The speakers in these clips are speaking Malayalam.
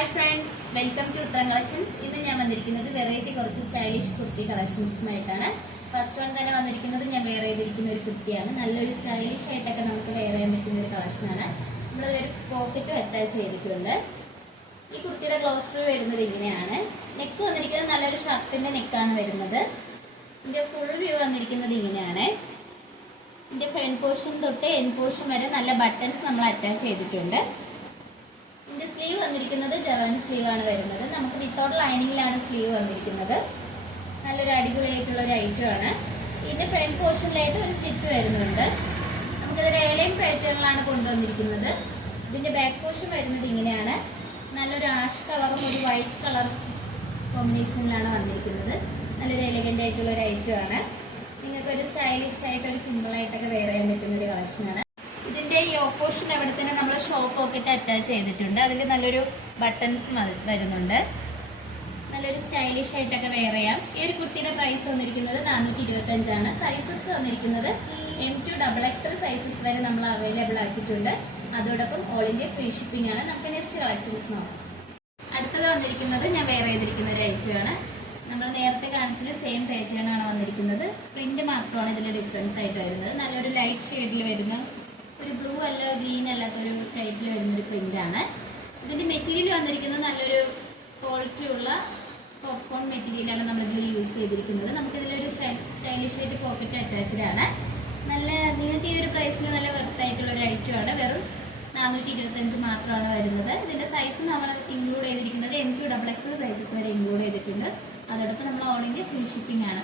ഹായ് ഫ്രണ്ട്സ്, വെൽക്കം ടു ഉത്തരം കളക്ഷൻസ്. ഇന്ന് ഞാൻ വന്നിരിക്കുന്നത് വെറൈറ്റി കുറച്ച് സ്റ്റൈലിഷ് കുർത്തി കളക്ഷൻസുമായിട്ടാണ്. ഫസ്റ്റ് വൺ തന്നെ വന്നിരിക്കുന്നത് ഞാൻ വെയർ ചെയ്തിരിക്കുന്ന ഒരു കുർത്തിയാണ്. നല്ലൊരു സ്റ്റൈലിഷ് ആയിട്ടൊക്കെ നമുക്ക് വെയർ ചെയ്യാൻ പറ്റുന്ന ഒരു കളക്ഷനാണ്. നമ്മളൊരു പോക്കറ്റും അറ്റാച്ച് ചെയ്തിട്ടുണ്ട്. ഈ കുർത്തിയുടെ ക്ലോസ് വ്യൂ വരുന്നത് ഇങ്ങനെയാണ്. നെക്ക് വന്നിരിക്കുന്നത് നല്ലൊരു ഷർട്ടിൻ്റെ നെക്കാണ് വരുന്നത്. ഇതിൻ്റെ ഫുൾ വ്യൂ വന്നിരിക്കുന്നത് ഇങ്ങനെയാണ്. ഇതിൻ്റെ ഫ്രണ്ട് പോർഷൻ തൊട്ട് എൻഡ് പോർഷൻ വരെ നല്ല ബട്ടൺസ് നമ്മൾ അറ്റാച്ച് ചെയ്തിട്ടുണ്ട്. ഇതിൻ്റെ സ്ലീവ് വന്നിരിക്കുന്നത് ജവാൻ സ്ലീവാണ് വരുന്നത്. നമുക്ക് വിത്തൗട്ട് ലൈനിങ്ങിലാണ് സ്ലീവ് വന്നിരിക്കുന്നത്. നല്ലൊരു അടിപൊളിയായിട്ടുള്ള ഒരു ഐറ്റമാണ്. ഇതിൻ്റെ ഫ്രണ്ട് പോർഷനിലായിട്ട് ഒരു സ്ലിറ്റ് വരുന്നുണ്ട്. നമുക്കിതൊരു എയർലൈൻ പാറ്റേണിലാണ് കൊണ്ടുവന്നിരിക്കുന്നത്. ഇതിൻ്റെ ബാക്ക് പോർഷൻ വരുന്നത് ഇങ്ങനെയാണ്. നല്ലൊരു ആഷ് കളറും ഒരു വൈറ്റ് കളർ കോമ്പിനേഷനിലാണ് വന്നിരിക്കുന്നത്. നല്ലൊരു എലഗൻ്റ് ആയിട്ടുള്ള ഒരു ഐറ്റമാണ്. നിങ്ങൾക്കൊരു സ്റ്റൈലിഷ് ആയിട്ട് ഒരു സിമ്പിളായിട്ടൊക്കെ വെയർ ചെയ്യാൻ പറ്റുന്ന ഒരു കളക്ഷനാണ്. ഇതിൻ്റെ ഈ ഓപ്പോഷൻ അവിടെ തന്നെ നമ്മൾ ഷോ പോക്കറ്റ് അറ്റാച്ച് ചെയ്തിട്ടുണ്ട്. അതിൽ നല്ലൊരു ബട്ടൺസ് വരുന്നുണ്ട്. നല്ലൊരു സ്റ്റൈലിഷ് ആയിട്ടൊക്കെ വെയർ ചെയ്യാം. ഈ ഒരു കുർത്തിയുടെ പ്രൈസ് വന്നിരിക്കുന്നത് 425 സൈസസ് വന്നിരിക്കുന്നത് M2 XXL സൈസസ് വരെ നമ്മൾ അവൈലബിൾ ആക്കിയിട്ടുണ്ട്. അതോടൊപ്പം ഓൾ ഇന്ത്യ ഫ്രീ ഷിപ്പിംഗ് ആണ്. നമുക്ക് നെക്സ്റ്റ് കളക്ഷൻസ് നോക്കാം. അടുത്തത് വന്നിരിക്കുന്നത് ഞാൻ വെയർ ചെയ്തിരിക്കുന്ന ഒരു ഐറ്റമാണ്. നമ്മൾ നേരത്തെ കാണിച്ചത് സെയിം പാറ്റേൺ ആണ് വന്നിരിക്കുന്നത്. പ്രിന്റ് മാത്രമാണ് ഇതിൽ ഡിഫറൻസ് ആയിട്ട് വരുന്നത്. നല്ലൊരു ലൈറ്റ് ഷെയ്ഡിൽ വരുന്ന ഒരു ബ്ലൂ അല്ല ഗ്രീൻ അല്ലാത്തൊരു ടൈപ്പിൽ വരുന്നൊരു പ്രിൻ്റാണ്. ഇതിൻ്റെ മെറ്റീരിയൽ വന്നിരിക്കുന്നത് നല്ലൊരു ക്വാളിറ്റി ഉള്ള പോപ്കോൺ മെറ്റീരിയലാണ് നമ്മളിതിൽ യൂസ് ചെയ്തിരിക്കുന്നത്. നമുക്കിതിലൊരു സ്റ്റൈലിഷ് ആയിട്ട് പോക്കറ്റ് അറ്റാച്ച്ഡ് ആണ്. നിങ്ങൾക്ക് ഈ ഒരു പ്രൈസിൽ നല്ല വെർത്തായിട്ടുള്ളൊരു ഐറ്റമാണ്. വെറും 425 മാത്രമാണ് വരുന്നത്. ഇതിൻ്റെ സൈസ് നമ്മൾ ഇൻക്ലൂഡ് ചെയ്തിരിക്കുന്നത് M2 XXL സൈസസ് വരെ ഇൻക്ലൂഡ് ചെയ്തിട്ടുണ്ട്. അതോടൊപ്പം നമ്മൾ ഓൾ ഇന്ത്യ ഫ്രീ ഷിപ്പിംഗ് ആണ്.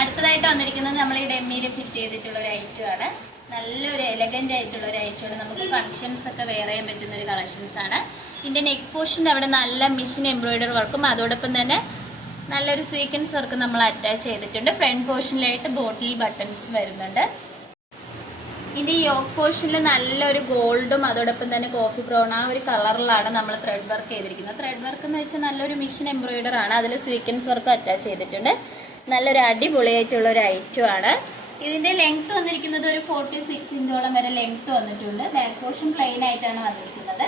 അടുത്തതായിട്ട് വന്നിരിക്കുന്നത് നമ്മൾ ഈ ഡെമ്മിയിൽ ഫിറ്റ് ചെയ്തിട്ടുള്ള ഒരു ഐറ്റമാണ്. നല്ലൊരു എലഗൻ്റ് ആയിട്ടുള്ള ഒരു ഐറ്റമാണ്. നമുക്ക് ഫങ്ഷൻസ് ഒക്കെ വെയർ ചെയ്യാൻ പറ്റുന്ന ഒരു കളക്ഷൻസ് ആണ്. ഇതിൻ്റെ നെക്ക് പോർഷൻ്റെ അവിടെ നല്ല മിഷൻ എംബ്രോയിഡറി വർക്കും അതോടൊപ്പം തന്നെ നല്ലൊരു സ്വീക്വൻസ് വർക്ക് നമ്മൾ അറ്റാച്ച് ചെയ്തിട്ടുണ്ട്. ഫ്രണ്ട് പോർഷനിലായിട്ട് ബോട്ടിൽ ബട്ടൺസ് വരുന്നുണ്ട്. ഇതിൻ്റെ യോക്ക് പോർഷനിൽ നല്ലൊരു ഗോൾഡും അതോടൊപ്പം തന്നെ കോഫി ബ്രൗൺ ആ ഒരു കളറിലാണ് നമ്മൾ ത്രെഡ് വർക്ക് ചെയ്തിരിക്കുന്നത്. ത്രെഡ് വർക്ക് എന്ന് വെച്ചാൽ നല്ലൊരു മിഷൻ എംബ്രോയിഡറി ആണ്. അതിൽ സ്വീക്വൻസ് വർക്ക് അറ്റാച്ച് ചെയ്തിട്ടുണ്ട്. നല്ലൊരു അടിപൊളിയായിട്ടുള്ള ഒരു ഐറ്റമാണ്. ഇതിൻ്റെ ലെങ്ത് വന്നിരിക്കുന്നത് ഒരു 46 ഇഞ്ചോളം വരെ ലെങ്ത് വന്നിട്ടുണ്ട്. ബാക്ക് പോർഷൻ പ്ലെയിൻ ആയിട്ടാണ് വന്നിരിക്കുന്നത്.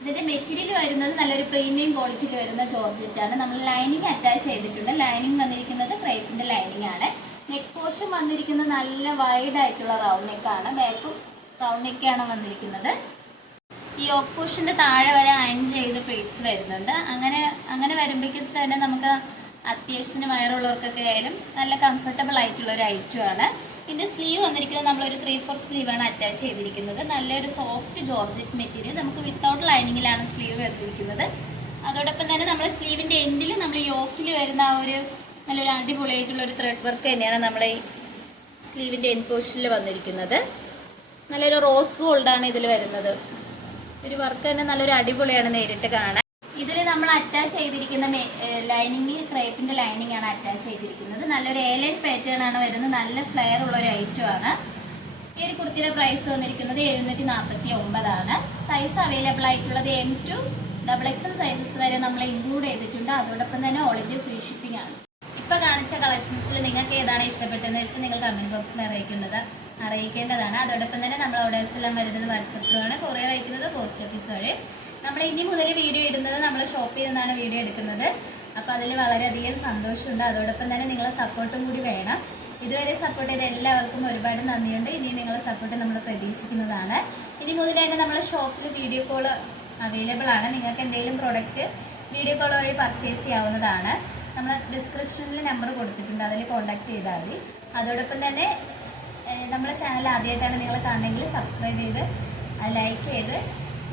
ഇതിൻ്റെ മെറ്റീരിയൽ വരുന്നത് നല്ലൊരു പ്രീമിയം ക്വാളിറ്റിയിൽ വരുന്ന ജോർജറ്റാണ്. നമ്മൾ ലൈനിങ് അറ്റാച്ച് ചെയ്തിട്ടുണ്ട്. ലൈനിങ് വന്നിരിക്കുന്നത് ക്രേപ്പിൻ്റെ ലൈനിങ് ആണ്. നെക്ക് പോർഷൻ വന്നിരിക്കുന്നത് നല്ല വൈഡ് ആയിട്ടുള്ള റൗണ്ട് നെക്കാണ്. ബാക്കും റൗണ്ട് നെക്കാണ് വന്നിരിക്കുന്നത്. ഈ യോക്ക് പോർഷൻ്റെ താഴെ വരെ അയൺ ചെയ്ത് പ്ലേറ്റ്സ് വരുന്നുണ്ട്. അങ്ങനെ വരുമ്പോഴേക്കും തന്നെ നമുക്ക് അത്യാവശ്യത്തിന് വയറുള്ളവർക്കൊക്കെ ആയാലും നല്ല കംഫർട്ടബിൾ ആയിട്ടുള്ള ഒരു ഐറ്റമാണ്. ഇതിൻ്റെ സ്ലീവ് വന്നിരിക്കുന്നത് നമ്മളൊരു 3/4 സ്ലീവാണ് അറ്റാച്ച് ചെയ്തിരിക്കുന്നത്. നല്ലൊരു സോഫ്റ്റ് ജോർജറ്റ് മെറ്റീരിയൽ. നമുക്ക് വിത്തൗട്ട് ലൈനിങ്ങിലാണ് സ്ലീവ് വന്നിരിക്കുന്നത്. അതോടൊപ്പം തന്നെ നമ്മൾ സ്ലീവിൻ്റെ എൻഡിൽ നമ്മൾ യോക്കിൽ വരുന്ന ആ ഒരു നല്ലൊരു അടിപൊളിയായിട്ടുള്ള ഒരു ത്രെഡ് വർക്ക് തന്നെയാണ് നമ്മൾ ഈ സ്ലീവിൻ്റെ എൻഡ് പോർഷനിൽ വന്നിരിക്കുന്നത്. നല്ലൊരു റോസ് ഗോൾഡാണ് ഇതിൽ വരുന്നത്. ഒരു വർക്ക് തന്നെ നല്ലൊരു അടിപൊളിയാണ് നേരിട്ട് കാണാൻ. ഇതിൽ നമ്മൾ അറ്റാച്ച് ചെയ്തിരിക്കുന്ന ലൈനിങ് ക്രേപ്പിൻ്റെ ലൈനിങ് ആണ് അറ്റാച്ച് ചെയ്തിരിക്കുന്നത്. നല്ലൊരു എയർലൈൻ പാറ്റേൺ ആണ് വരുന്നത്. നല്ല ഫ്ലെയർ ഉള്ള ഒരു ഐറ്റമാണ്. ഈ ഒരു കുർത്തിയുടെ പ്രൈസ് വന്നിരിക്കുന്നത് 749 സൈസ് അവൈലബിൾ ആയിട്ടുള്ളത് M2 XXL സൈസസ് വരെ നമ്മൾ ഇൻക്ലൂഡ് ചെയ്തിട്ടുണ്ട്. അതോടൊപ്പം തന്നെ ഓൾ ഇന്ത്യ ഫ്രീ ഷിപ്പിംഗ് ആണ്. ഇപ്പോൾ കാണിച്ച കളക്ഷൻസിൽ നിങ്ങൾക്ക് ഏതാണ് ഇഷ്ടപ്പെട്ടതെന്ന് വെച്ചാൽ നിങ്ങൾ കമൻറ്റ് ബോക്സിൽ അറിയിക്കേണ്ടതാണ്. അതോടൊപ്പം തന്നെ നമ്മൾ ഓർഡേഴ്സ് എല്ലാം വരുന്നത് വാട്സപ്പിലാണ്. കൊറിയർ അയക്കുന്നത് പോസ്റ്റ് ഓഫീസ് വഴി. നമ്മൾ ഇനി മുതൽ വീഡിയോ ഇടുന്നത് നമ്മൾ ഷോപ്പിൽ നിന്നാണ് വീഡിയോ എടുക്കുന്നത്. അപ്പോൾ അതിൽ വളരെയധികം സന്തോഷമുണ്ട്. അതോടൊപ്പം തന്നെ നിങ്ങളെ സപ്പോർട്ടും കൂടി വേണം. ഇതുവരെ സപ്പോർട്ട് ചെയ്ത എല്ലാവർക്കും ഒരുപാട് നന്ദിയുണ്ട്. ഇനി നിങ്ങളെ സപ്പോർട്ട് നമ്മൾ പ്രതീക്ഷിക്കുന്നതാണ്. ഇനി മുതൽ തന്നെ നമ്മുടെ ഷോപ്പിൽ വീഡിയോ കോൾ അവൈലബിൾ ആണ്. നിങ്ങൾക്ക് എന്തെങ്കിലും പ്രോഡക്റ്റ് വീഡിയോ കോൾ വഴി പർച്ചേസ് ചെയ്യാവുന്നതാണ്. നമ്മൾ ഡിസ്ക്രിപ്ഷനിൽ നമ്പർ കൊടുത്തിട്ടുണ്ട്. അതിൽ കോൺടാക്ട് ചെയ്താൽ മതി. അതോടൊപ്പം തന്നെ നമ്മുടെ ചാനൽ ആദ്യമായിട്ടാണ് നിങ്ങൾ കാണണമെങ്കിൽ സബ്സ്ക്രൈബ് ചെയ്ത് ലൈക്ക് ചെയ്ത്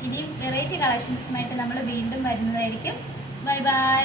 ഇനിയും വെറൈറ്റി കളക്ഷൻസുമായിട്ട് നമ്മൾ വീണ്ടും വരുന്നതായിരിക്കും. Bye bye.